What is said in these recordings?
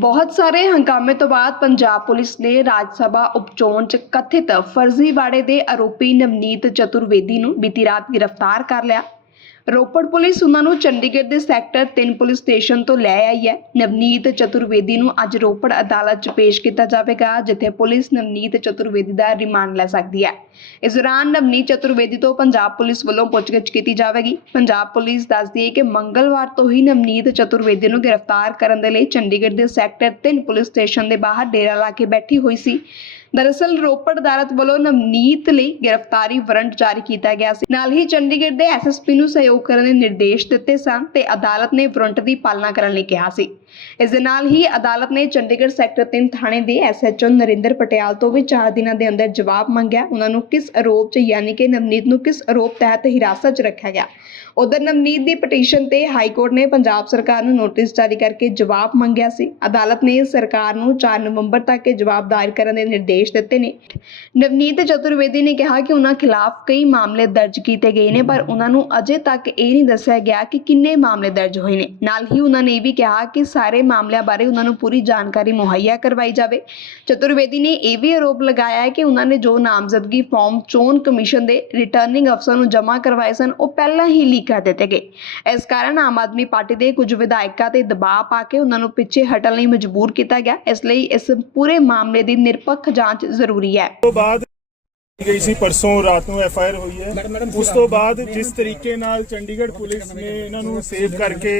ਬਹੁਤ ਸਾਰੇ ਹੰਗਾਮੇ ਤੋਂ ਬਾਅਦ ਪੰਜਾਬ ਪੁਲਿਸ ਨੇ ਰਾਜ ਸਭਾ ਉਪਚੋਣ 'ਚ ਕਥਿਤ ਫਰਜ਼ੀਵਾੜੇ ਦੇ ਆਰੋਪੀ ਨਵਨੀਤ ਚਤੁਰਵੇਦੀ ਨੂੰ ਬੀਤੀ ਰਾਤ ਗ੍ਰਿਫਤਾਰ ਕਰ ਲਿਆ। ਰੋਪੜ ਪੁਲਿਸ ਉਹਨਾਂ ਨੂੰ ਚੰਡੀਗੜ੍ਹ ਦੇ ਸੈਕਟਰ 3 ਪੁਲਿਸ ਸਟੇਸ਼ਨ ਤੋਂ ਲੈ ਆਈ ਹੈ। ਨਵਨੀਤ ਚਤੁਰਵੇਦੀ ਨੂੰ ਅੱਜ ਰੋਪੜ ਅਦਾਲਤ 'ਚ ਪੇਸ਼ ਕੀਤਾ ਜਾਵੇਗਾ, ਜਿੱਥੇ ਪੁਲਿਸ ਨਵਨੀਤ ਚਤੁਰਵੇਦੀ ਦਾ ਰਿਮਾਂਡ ਲੈ ਸਕਦੀ ਹੈ। ਇਸ ਦੌਰਾਨ ਨਵਨੀਤ ਚਤੁਰਵੇਦੀ ਤੋਂ ਪੰਜਾਬ ਪੁਲਿਸ ਵੱਲੋਂ ਪੁੱਛਗਿੱਛ ਕੀਤੀ ਜਾਵੇਗੀ। ਪੰਜਾਬ ਪੁਲਿਸ ਦੱਸਦੀ ਹੈ ਕਿ ਮੰਗਲਵਾਰ ਤੋਂ ਹੀ ਨਵਨੀਤ ਚਤੁਰਵੇਦੀ ਨੂੰ ਗ੍ਰਿਫਤਾਰ ਕਰਨ ਦੇ ਲਈ ਚੰਡੀਗੜ੍ਹ ਦੇ ਸੈਕਟਰ 3 ਪੁਲਿਸ ਸਟੇਸ਼ਨ ਦੇ ਬਾਹਰ ਡੇਰਾ ਲਾ ਕੇ ਬੈਠੀ ਹੋਈ ਸੀ। ਦਰਅਸਲ ਰੋਪੜ ਅਦਾਲਤ ਵੱਲੋਂ ਨਵਨੀਤ ਲਈ ਗ੍ਰਿਫਤਾਰੀ ਵਾਰੰਟ ਜਾਰੀ ਕੀਤਾ ਗਿਆ ਸੀ। ਨਾਲ ਹੀ ਚੰਡੀਗੜ੍ਹ ਦੇ ਐਸਐਸਪੀ ਨੂੰ ਸਹਿਯੋਗ ਕਰਨ ਦੇ ਨਿਰਦੇਸ਼ ਦਿੱਤੇ ਸਨ ਤੇ ਅਦਾਲਤ ਨੇ ਵਾਰੰਟ ਦੀ ਪਾਲਣਾ ਕਰਨ ਲਈ ਕਿਹਾ ਸੀ। ਇਸ ਦੇ ਨਾਲ ਹੀ ਅਦਾਲਤ ਨੇ ਚੰਡੀਗੜ੍ਹ ਸੈਕਟਰ 3 ਥਾਣੇ ਦੇ ਐਸਐਚਓ ਨਰਿੰਦਰ ਪਟਿਆਲ ਤੋਂ ਵੀ 4 ਦਿਨਾਂ ਦੇ ਅੰਦਰ ਜਵਾਬ ਮੰਗਿਆ। ਉਹਨਾਂ ਨੂੰ ਕਿਸ ਆਰੋਪ 'ਚ ਯਾਨੀ ਕਿ ਨਵਨੀਤ ਨੂੰ ਕਿਸ ਆਰੋਪ ਤਹਿਤ ਹਿਰਾਸਤ 'ਚ ਰੱਖਿਆ ਗਿਆ? ਉਧਰ ਨਵਨੀਤ ਦੀ ਪਟੀਸ਼ਨ ਤੇ ਹਾਈ ਕੋਰਟ ਨੇ ਪੰਜਾਬ ਸਰਕਾਰ ਨੂੰ ਨੋਟਿਸ ਜਾਰੀ ਕਰਕੇ ਜਵਾਬ ਮੰਗਿਆ ਸੀ। ਅਦਾਲਤ ਨੇ ਸਰਕਾਰ ਨੂੰ 4 ਨਵੰਬਰ ਤੱਕ ਇਹ ਜਵਾਬ ਦਾਇਰ ਕਰਨ ਦੇ ਨਿਰਦੇਸ਼ ਦਿੱਤੇ ਨੇ। ਨਵਨੀਤ ਚਤੁਰਵੇਦੀ ਨੇ ਕਿਹਾ ਕਿ ਉਹਨਾਂ ਖਿਲਾਫ ਕਈ ਮਾਮਲੇ ਦਰਜ ਕੀਤੇ ਗਏ ਨੇ, ਪਰ ਉਹਨਾਂ ਨੂੰ ਅਜੇ ਤੱਕ ਇਹ ਨਹੀਂ ਦੱਸਿਆ ਗਿਆ ਕਿ ਕਿੰਨੇ ਮਾਮਲੇ ਦਰਜ ਹੋਏ ਨੇ। ਨਾਲ ਹੀ ਉਹਨਾਂ ਨੇ ਇਹ ਵੀ ਕਿਹਾ ਕਿ ਸਾਰੇ ਮਾਮਲਿਆਂ ਬਾਰੇ ਉਹਨਾਂ ਨੂੰ ਪੂਰੀ ਜਾਣਕਾਰੀ ਮੁਹੱਈਆ ਕਰਵਾਈ ਜਾਵੇ। ਚਤੁਰਵੇਦੀ ਨੇ ਇਹ ਵੀ ਆਰੋਪ ਲਗਾਇਆ ਹੈ ਕਿ ਉਹਨਾਂ ਨੇ ਜੋ ਨਾਮਜ਼ਦਗੀ ਫਾਰਮ ਚੋਣ ਕਮਿਸ਼ਨ ਦੇ ਰਿਟਰਨਿੰਗ ਅਫਸਰ ਨੂੰ ਜਮ੍ਹਾਂ ਕਰਵਾਏ ਸਨ, ਉਹ ਪਹਿਲਾਂ ਹੀ ਲੀਕ ਕਰ ਦਿੱਤੇ ਗਏ। ਇਸ ਕਾਰਨ ਆਮ ਆਦਮੀ ਪਾਰਟੀ ਦੇ ਕੁਝ ਵਿਧਾਇਕਾਂ ਤੇ ਦਬਾਅ ਪਾ ਕੇ ਉਹਨਾਂ ਨੂੰ ਪਿੱਛੇ ਹਟਣ ਲਈ ਮਜਬੂਰ ਕੀਤਾ ਗਿਆ। ਇਸ ਲਈ ਇਸ ਪੂਰੇ ਮਾਮਲੇ ਦੀ ਨਿਰਪੱਖ ਜਾਂਚ ਜ਼ਰੂਰੀ ਹੈ। ਤੋਂ ਬਾਅਦ ਗਈ ਸੀ ਪਰਸੋਂ ਰਾਤ ਨੂੰ ਐਫ ਆਈ ਆਰ ਹੋਈ ਹੈ। ਉਸ ਤੋਂ ਬਾਅਦ ਜਿਸ ਤਰੀਕੇ ਨਾਲ ਚੰਡੀਗੜ੍ਹ ਪੁਲਿਸ ਨੇ ਇਹਨਾਂ ਨੂੰ ਸੇਵ ਕਰਕੇ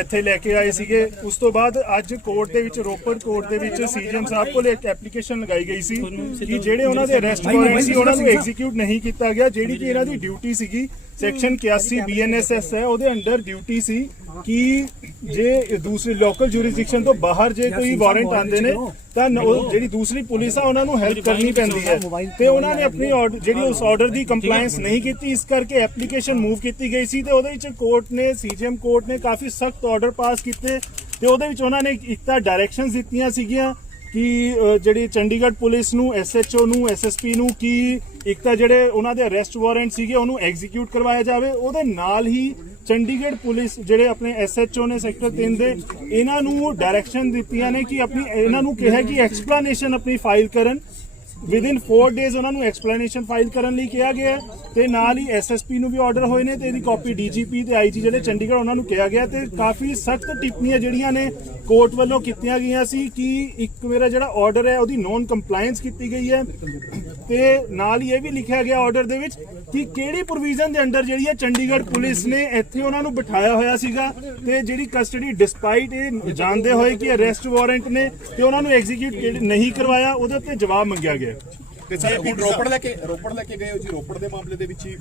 ਇੱਥੇ ਲੈ ਕੇ ਆਏ ਸੀਗੇ ਉਸ ਤੋਂ ਬਾਅਦ ਅੱਜ ਕੋਰਟ ਦੇ ਵਿੱਚ ਰੋਪੜ ਕੋਰਟ ਦੇ ਵਿੱਚ ਸੀਜਨ ਸਾਹਿਬ ਕੋਲ ਇੱਕ ਐਪਲੀਕੇਸ਼ਨ ਲਗਾਈ ਗਈ ਸੀ ਕਿ ਜਿਹੜੇ ਉਹਨਾਂ ਦੇ ਅਰੈਸਟ ਵਾਰੰਟ ਸੀ ਉਹਨਾਂ ਨੂੰ ਐਗਜ਼ੀਕਿਊਟ ਨਹੀਂ ਕੀਤਾ ਗਿਆ ਜਿਹੜੀ ਕਿ ਇਹਨਾਂ ਦੀ ਡਿਊਟੀ ਸੀਗੀ ਸੈਕਸ਼ਨ 81 ਬੀਐਨਐਸਐਸ ਹੈ ਉਹਦੇ ਅੰਡਰ ਡਿਊਟੀ ਸੀ ਕਿ ਜੇ ਦੂਸਰੀ ਲੋਕਲ ਜੁਰਿਸਡਿਕਸ਼ਨ ਤੋਂ ਬਾਹਰ ਜੇ ਕੋਈ ਵਾਰੰਟ ਆਉਂਦੇ ਨੇ ਤਾਂ ਉਹ ਜਿਹੜੀ ਦੂਸਰੀ ਪੁਲਿਸ ਆ ਉਹਨਾਂ ਨੂੰ ਹੈਲਪ ਕਰਨੀ ਪੈਂਦੀ ਹੈ। ਤੇ ਉਹਨਾਂ ਨੇ ਆਪਣੀ ਜਿਹੜੀ ਉਸ ਆਰਡਰ ਦੀ ਕੰਪਲਾਈਂਸ ਨਹੀਂ ਕੀਤੀ ਇਸ ਕਰਕੇ ਐਪਲੀਕੇਸ਼ਨ ਮੂਵ ਕੀਤੀ ਗਈ ਸੀ ਤੇ ਉਹਦੇ ਵਿੱਚ ਕੋਰਟ ਨੇ ਸੀਜੀਐਮ ਕੋਰਟ ਨੇ ਕਾਫੀ ਸਖਤ ਆਰਡਰ ਪਾਸ ਕੀਤੇ ਤੇ ਉਹਦੇ ਵਿੱਚ ਉਹਨਾਂ ਨੇ ਇੱਕ ਤਾਂ ਡਾਇਰੈਕਸ਼ਨਸ ਦਿੱਤੀਆਂ ਸੀਗੀਆਂ ਕਿ ਜਿਹੜੀ ਚੰਡੀਗੜ੍ਹ ਪੁਲਿਸ ਨੂੰ ਐਸਐਚਓ ਨੂੰ ਐਸਐਸਪੀ ਨੂੰ ਕਿ ਇੱਕ ਤਾਂ ਜਿਹੜੇ ਉਹਨਾਂ ਦੇ ਅਰੈਸਟ ਵਾਰੰਟ ਸੀਗੇ, ਉਹਨੂੰ ਐਗਜ਼ੀਕਿਊਟ ਕਰਵਾਇਆ ਜਾਵੇ। ਉਹਦੇ ਨਾਲ ਹੀ ਚੰਡੀਗੜ੍ਹ ਪੁਲਿਸ ਜਿਹੜੇ ਆਪਣੇ ਐਸਐਚਓ ਨੇ ਸੈਕਟਰ 3 ਦੇ, ਇਹਨਾਂ ਨੂੰ ਡਾਇਰੈਕਸ਼ਨ ਦਿੱਤੀਆਂ ਨੇ ਕਿ ਆਪਣੀ, ਇਹਨਾਂ ਨੂੰ ਕਿਹਾ ਕਿ ਐਕਸਪਲੇਨੇਸ਼ਨ ਆਪਣੀ ਫਾਈਲ ਕਰਨ। ਵਿਦਿਨ 4 ਡੇਜ਼ ਉਹਨਾਂ ਨੂੰ ਐਕਸਪਲੇਨੇਸ਼ਨ ਫਾਈਲ ਕਰਨ ਲਈ ਕਿਹਾ ਗਿਆ ਹੈ ਤੇ ਨਾਲ ਹੀ ਐਸਐਸਪੀ ਨੂੰ ਵੀ ਆਰਡਰ ਹੋਏ ਨੇ ਤੇ ਇਹਦੀ ਕਾਪੀ ਡੀਜੀਪੀ ਤੇ ਆਈਜੀ ਜਿਹੜੇ ਚੰਡੀਗੜ੍ਹ ਉਹਨਾਂ ਨੂੰ ਕਿਹਾ ਗਿਆ ਤੇ ਕਾਫੀ ਸਖਤ ਟਿੱਪਣੀਆਂ ਜਿਹੜੀਆਂ ਨੇ ਕੋਰਟ ਵੱਲੋਂ ਕੀਤੀਆਂ ਗਈਆਂ ਸੀ ਕਿ ਇੱਕ ਮੇਰਾ ਜਿਹੜਾ ਆਰਡਰ ਹੈ, ਉਹਦੀ ਨੋਨ ਕੰਪਲਾਈਂਸ ਕੀਤੀ ਗਈ ਹੈ। ਤੇ ਨਾਲ ਹੀ ਇਹ ਵੀ ਲਿਖਿਆ ਗਿਆ ਆਰਡਰ ਦੇ ਵਿੱਚ ਕਿ ਕਿਹੜੀ ਪ੍ਰੋਵੀਜ਼ਨ ਦੇ ਅੰਡਰ ਜਿਹੜੀ ਹੈ ਚੰਡੀਗੜ੍ਹ ਪੁਲਿਸ ਨੇ ਇੱਥੇ ਉਹਨਾਂ ਨੂੰ ਬਿਠਾਇਆ ਹੋਇਆ ਸੀਗਾ ਤੇ ਜਿਹੜੀ ਕਸਟਡੀ ਡਿਸਪਾਈਟ ਇਹ ਜਾਣਦੇ ਹੋਏ ਕਿ ਅਰੈਸਟ ਵਾਰੰਟ ਨੇ ਤੇ ਉਹਨਾਂ ਨੂੰ ਐਗਜ਼ੀਕਿਊਟ ਨਹੀਂ ਕਰਵਾਇਆ, ਉਹਦੇ ਉੱਤੇ ਜਵਾਬ ਮੰਗਿਆ ਗਿਆ। ਤੇ ਸਰ ਹੁਣ ਰੋਪੜ ਲੈ ਕੇ ਰੋਪੜ ਲੈ ਕੇ ਗਏ ਹੋ ਜੀ? ਰੋਪੜ ਦੇ ਮਾਮਲੇ ਦੇ ਵਿੱਚ ਹੀ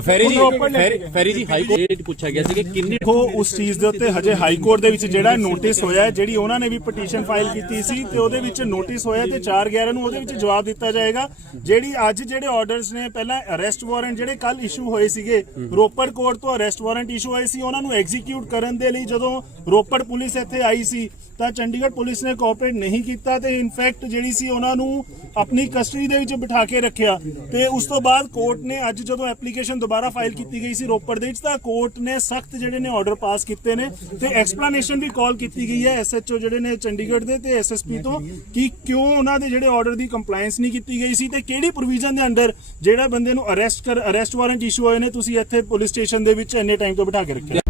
ਫੈਰੀ ਜੀ ਰੋਪੜ ਲੈ ਫੈਰੀ- ਫੈਰੀ ਜੀ ਹਾਈ ਕੋਰਟ ਪੁੱਛਿਆ ਗਿਆ ਸੀ ਕਿ ਕਿੰਨੇ ਦੇਖੋ ਉਸ ਚੀਜ਼ ਦੇ ਉੱਤੇ ਹਜੇ ਹਾਈ ਕੋਰਟ ਦੇ ਵਿੱਚ ਜਿਹੜਾ ਨੋਟਿਸ ਹੋਇਆ ਹੈ, ਜਿਹੜੀ ਉਹਨਾਂ ਨੇ ਵੀ ਪਟੀਸ਼ਨ ਫਾਈਲ ਕੀਤੀ ਸੀ ਤੇ ਉਹਦੇ ਵਿੱਚ ਨੋਟਿਸ ਹੋਇਆ ਤੇ 4 11 ਨੂੰ ਉਹਦੇ ਵਿੱਚ ਜਵਾਬ ਦਿੱਤਾ ਜਾਏਗਾ। ਜਿਹੜੀ ਅੱਜ ਜਿਹੜੇ ਆਰਡਰਸ ਨੇ ਪਹਿਲਾਂ ਅਰੈਸਟ ਵਾਰੰਟ ਜਿਹੜੇ ਕੱਲ ਇਸ਼ੂ ਹੋਏ ਸੀਗੇ ਰੋਪੜ ਕੋਰਟ ਤੋਂ ਅਰੈਸਟ ਵਾਰੰਟ ਇਸ਼ੂ ਹੋਏ ਸੀ ਉਹਨਾਂ ਨੂੰ ਐਗਜ਼ੀਕਿਊਟ ਕਰਨ ਦੇ ਲਈ ਜਦੋਂ ਰੋਪੜ ਪੁਲਿਸ ਇੱਥੇ ਆਈ ਸੀ ਤਾਂ ਚੰਡੀਗੜ੍ਹ ਪੁਲਿਸ ਨੇ ਕੋਆਪਰੇਟ ਨਹੀਂ ਕੀਤਾ ਤੇ ਇਨਫੈਕਟ ਜਿਹੜੀ ਸੀ ਉਹਨਾਂ ਨੂੰ ਆਪਣੀ ਕਸਟਡੀ ਦੇ ਵਿੱਚ ਬਿਠਾ ਕੇ ਰੱਖਿਆ ਤੇ ਉਸ ਤੋਂ ਬਾਅਦ ਕੋਰਟ ਨੇ ਅੱਜ ਜਦੋਂ ਐਪਲੀਕੇਸ਼ਨ ਦੁਬਾਰਾ ਫਾਈਲ ਕੀਤੀ ਗਈ ਸੀ ਰੋਪੜ ਦੇ ਵਿੱਚ, ਤਾਂ ਕੋਰਟ ਨੇ ਸਖਤ ਜਿਹੜੇ ਨੇ ਆਰਡਰ ਪਾਸ ਕੀਤੇ ਨੇ ਤੇ ਐਕਸਪਲੇਨੇਸ਼ਨ ਵੀ ਕਾਲ ਕੀਤੀ ਗਈ ਹੈ ਐਸਐਚਓ ਜਿਹੜੇ ਨੇ ਚੰਡੀਗੜ੍ਹ ਦੇ ਤੇ ਐਸਐਸਪੀ ਤੋਂ ਕਿ ਕਿਉਂ ਉਹਨਾਂ ਦੇ ਜਿਹੜੇ ਆਰਡਰ ਦੀ ਕੰਪਲਾਈਂਸ ਨਹੀਂ ਕੀਤੀ ਗਈ ਸੀ ਤੇ ਕਿਹੜੀ ਪ੍ਰੋਵੀਜ਼ਨ ਦੇ ਅੰਡਰ ਜਿਹੜਾ ਬੰਦੇ ਨੂੰ ਅਰੈਸਟ ਕਰ ਅਰੈਸਟ ਵਾਰੰਟ ਇਸ਼ੂ ਹੋਏ ਨੇ, ਤੁਸੀਂ ਇੱਥੇ ਪੁਲਿਸ ਸਟੇਸ਼ਨ ਦੇ ਵਿੱਚ ਇੰਨੇ ਟਾਈਮ ਤੋਂ ਬਿਠਾ ਕੇ ਰੱਖਿਆ।